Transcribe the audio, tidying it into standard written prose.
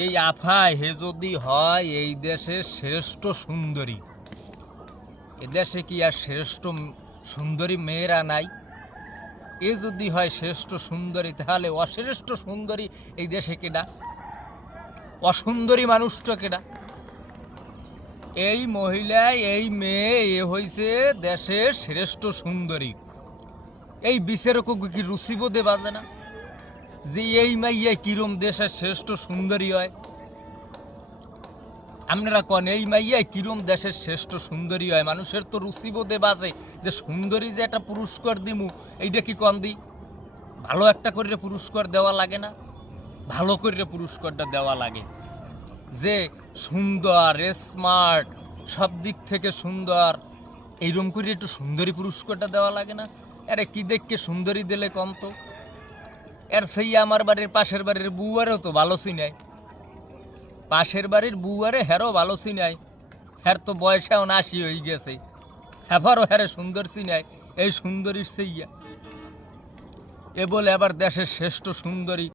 এই আফায় হে যদি হয় এই দেশের শ্রেষ্ঠ সুন্দরী, এদেশে কি আর শ্রেষ্ঠ সুন্দরী মেয়েরা নাই? এ যদি হয় শ্রেষ্ঠ সুন্দরী, তাহলে অশ্রেষ্ঠ সুন্দরী এই দেশে কেডা? অসুন্দরী মানুষটা কেডা? এই মহিলা, এই মেয়ে, এ হইছে দেশের শ্রেষ্ঠ সুন্দরী। এই বিচারক কি রুচিবোধে বাজে না যে এই মাইয়া কিরম দেশের শ্রেষ্ঠ সুন্দরী হয়? আপনারা কন এই মাইয়া কিরম দেশের শ্রেষ্ঠ সুন্দরী হয়? মানুষের তো রুচিবোধে বাজে যে সুন্দরী যে একটা পুরস্কার দিমু, এইটা কি কন দি? ভালো একটা করে পুরস্কার দেওয়া লাগে না? ভালো করে পুরস্কারটা দেওয়া লাগে যে সুন্দর, স্মার্ট, সব দিক থেকে সুন্দর, এইরকম করে একটু সুন্দরী পুরস্কারটা দেওয়া লাগে না? আরে কি দেখকে সুন্দরী দিলে কম তো? এর সেই আমার বাড়ির পাশের বাড়ির বুয়ারেও তো ভালো চিনায়, পাশের বাড়ির বুয়ারে হেরও ভালো চিনায়, হ্যার তো বয়স এখন ৮০ হয়ে গেছে, হ্যাঁ হ্যারে সুন্দর চিনায়। এই সুন্দরীর সেইয়া এ বলে আবার দেশের শ্রেষ্ঠ সুন্দরী